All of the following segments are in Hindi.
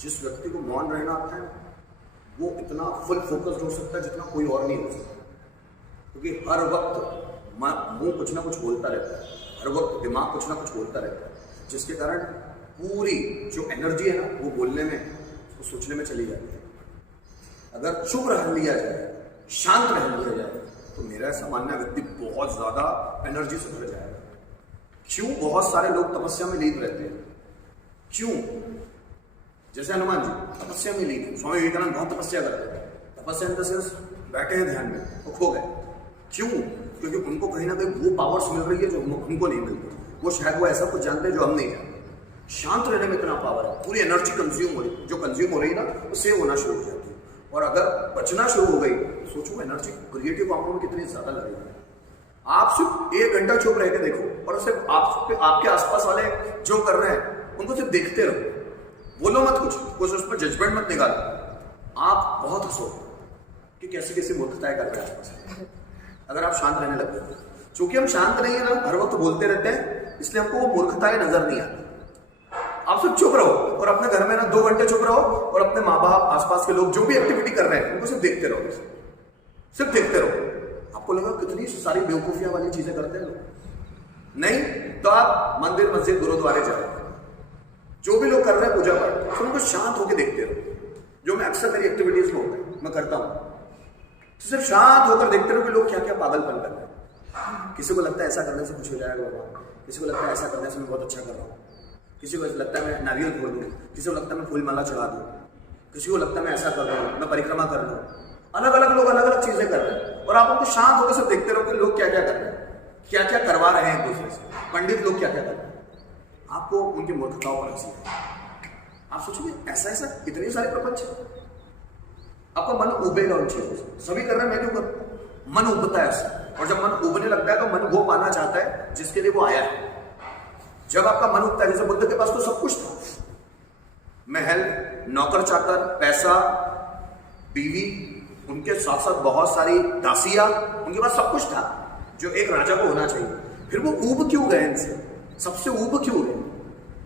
जिस व्यक्ति को मौन रहना आता है वो इतना फुल फोकस्ड हो सकता है जितना कोई और नहीं हो सकता, क्योंकि हर वक्त मुंह कुछ ना कुछ बोलता रहता है, हर वक्त दिमाग कुछ ना कुछ बोलता रहता है, जिसके कारण पूरी जो एनर्जी है ना वो बोलने में, वो सोचने में चली जाती है। अगर चुप रह लिया जाए, शांत रह लिया जाए, तो मेरा ऐसा मानना है व्यक्ति बहुत ज्यादा एनर्जी से भर जाएगा। क्यों बहुत सारे लोग तपस्या में लीन रहते हैं? क्यों? जैसे हनुमान जी तपस्या में लीन, स्वामी विवेकानंद बहुत तपस्या करते हैं, तपस्या इन द सेंस बैठे हैं ध्यान में, वो खो गए। क्यों? क्योंकि उनको कहीं ना कहीं वो पावर्स मिल रही है जो हमको नहीं मिलती। वो शायद वो ऐसा कुछ जानते हैं जो हम नहीं जानते। शांत रहने में इतना पावर है, पूरी एनर्जी कंज्यूम हो रही, जो कंज्यूम हो रही है ना वो सेव होना शुरू हो जाती है। और अगर बचना शुरू हो गई तो सोचो एनर्जी क्रिएटिव कामों में कितनी ज्यादा लगेगी। आप सिर्फ 1 घंटा चुप रह के देखो और सिर्फ आपके आसपास वाले जो कर रहे हैं उनको सिर्फ देखते रहो, बोलो मत कुछ उस पर जजमेंट मत निकालो। आप बहुत हंसोगे कि कैसी कैसी मूर्खताएं कर रहे हैं आसपास, अगर आप शांत रहने लगते हो। क्योंकि हम शांत नहीं है ना, हर वक्त बोलते रहते हैं, इसलिए हमको वो मूर्खताएं नजर नहीं आती। आप सिर्फ चुप रहो और अपने घर में ना 2 घंटे चुप रहो और अपने माँ बाप, आसपास के लोग जो भी एक्टिविटी कर रहे हैं उनको सिर्फ देखते रहो, सिर्फ देखते रहो। आपको लगा कितनी सारी बेवकूफियां वाली चीजें करते हैं लोग। नहीं तो आप मंदिर, मस्जिद, गुरुद्वारे जाओ, जो भी लोग कर रहे हैं पूजा पाठ, तो उनको शांत होकर देखते रहो, जो मैं अक्सर मेरी एक्टिविटीज में होता है, मैं करता हूँ। तो सिर्फ शांत होकर देखते रहो कि लोग क्या क्या पागलपन कर रहे हैं। किसी को लगता है ऐसा करने से कुछ हो जाएगा बाबा, किसी को लगता है ऐसा करने से मैं बहुत अच्छा कर रहा हूँ, किसी को लगता है मैं नारियल फोड़ दूँ, किसी को लगता है मैं फूल माला चढ़ा दूँ, किसी को लगता है मैं ऐसा कर रहा हूँ, मैं परिक्रमा कर लूँ। अलग अलग लोग अलग अलग चीजें कर रहे हैं और आप उनको शांत होकर सिर्फ देखते रहो कि लोग क्या क्या कर रहे हैं, क्या क्या करवा रहे हैं एक दूसरे से, पंडित लोग क्या क्या कर रहे हैं। आपको उनकी मूर्खताओं पर हंसी है। आप सोचोगे ऐसा ऐसा इतने सारे प्रपंच, आपका मन उबेगा उन चीजों से। सभी कर रहे हैं, मैं क्यों करूं? मन उबता है ऐसा, और जब मन उबने लगता है तो मन वो पाना चाहता है जिसके लिए वो आया है। जब आपका मन उबता है, जैसे बुद्ध के पास तो सब कुछ था, महल, नौकर चाकर, पैसा, बीवी, उनके साथ साथ बहुत सारी दासियां, उनके पास सब कुछ था जो एक राजा को होना चाहिए। फिर वो ऊब क्यों गए इनसे? सबसे ऊब क्यों गए?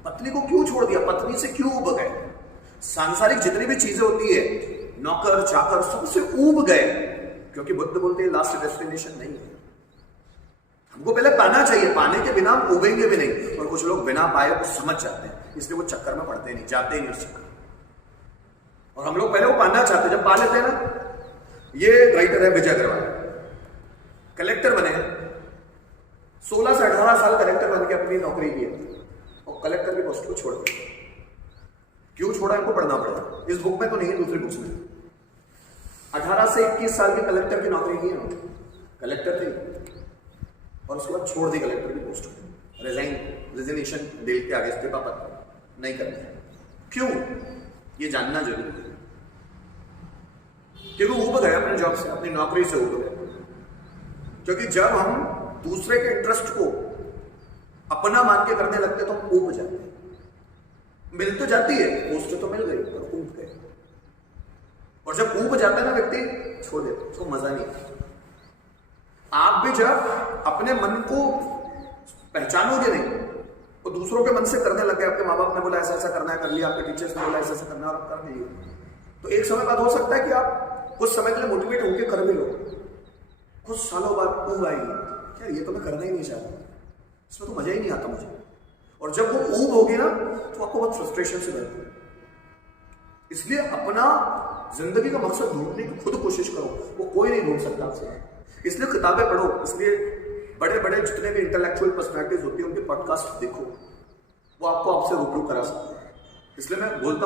पत्नी को क्यों छोड़ दिया? पत्नी से क्यों ऊब गए? सांसारिक जितनी भी चीजें होती है, नौकर चाकर, सबसे ऊब गए, क्योंकि बुद्ध बोलते हैं लास्ट डेस्टिनेशन नहीं है। हमको पहले पाना चाहिए, पाने के बिना हम उबेंगे भी नहीं। और कुछ लोग बिना पाए वो समझ जाते हैं, इसलिए वो चक्कर में पड़ते नहीं, जाते ही नहीं उस चक्कर। और हम लोग पहले वो पाना चाहते हैं, जब पा लेते हैं ना। ये राइटर है विजय अग्रवाल, कलेक्टर बने हैं, 16 से 18 साल कलेक्टर बन के अपनी नौकरी की है और कलेक्टर की पोस्ट को छोड़ दिया। क्यों छोड़ा इनको पढ़ना पड़ेगा, इस बुक में तो नहीं, दूसरी बुक्स में। 18 से 21 साल के कलेक्टर की नौकरी की है, कलेक्टर थे, और उसके बाद छोड़ दी कलेक्टर की पोस्ट, रेजिग्नेशन दे के आगे इस्तीफा पत्र नहीं करना है। क्यों? ये जानना जरूरी है, क्योंकि ऊब गए अपने जॉब से, अपनी नौकरी से ऊब गए। क्योंकि जब हम दूसरे के इंटरेस्ट को अपना मान के करने लगते तो हम ऊब जाते हैं। मिल तो जाती है, पोस्ट तो मिल गई पर ऊब गए। और जब ऊब जाता है ना व्यक्ति, छोड़ देते, उसको मजा नहीं आता। आप भी जब अपने मन को पहचानोगे नहीं और दूसरों के मन से करने लगे, आपके माँ बाप ने बोला ऐसा ऐसा करना है, कर लिया, आपके टीचर्स ने बोला ऐसा ऐसा करना है और आप कर लिए, तो एक समय बाद हो सकता है कि आप कुछ समय के लिए मोटिवेट होकर कर भी लो, कुछ सालों बाद ऊब आएगी, क्या ये तो मैं करना ही नहीं चाहता, इसमें तो मजा ही नहीं आता मुझे। और जब वो ऊब होगी ना तो आपको बहुत फ्रस्ट्रेशन से रहती है। इसलिए अपना जिंदगी का मकसद ढूंढने की खुद कोशिश करो, वो कोई नहीं ढूंढ सकता आपसे। इसलिए किताबें पढ़ो, इसलिए बड़े बड़े जितने भी इंटेलेक्चुअल पर्सनैलिटीज होती है उनके पॉडकास्ट देखो, वो आपको आपसे रूबरू करा सकते हैं। इसलिए मैं बोलता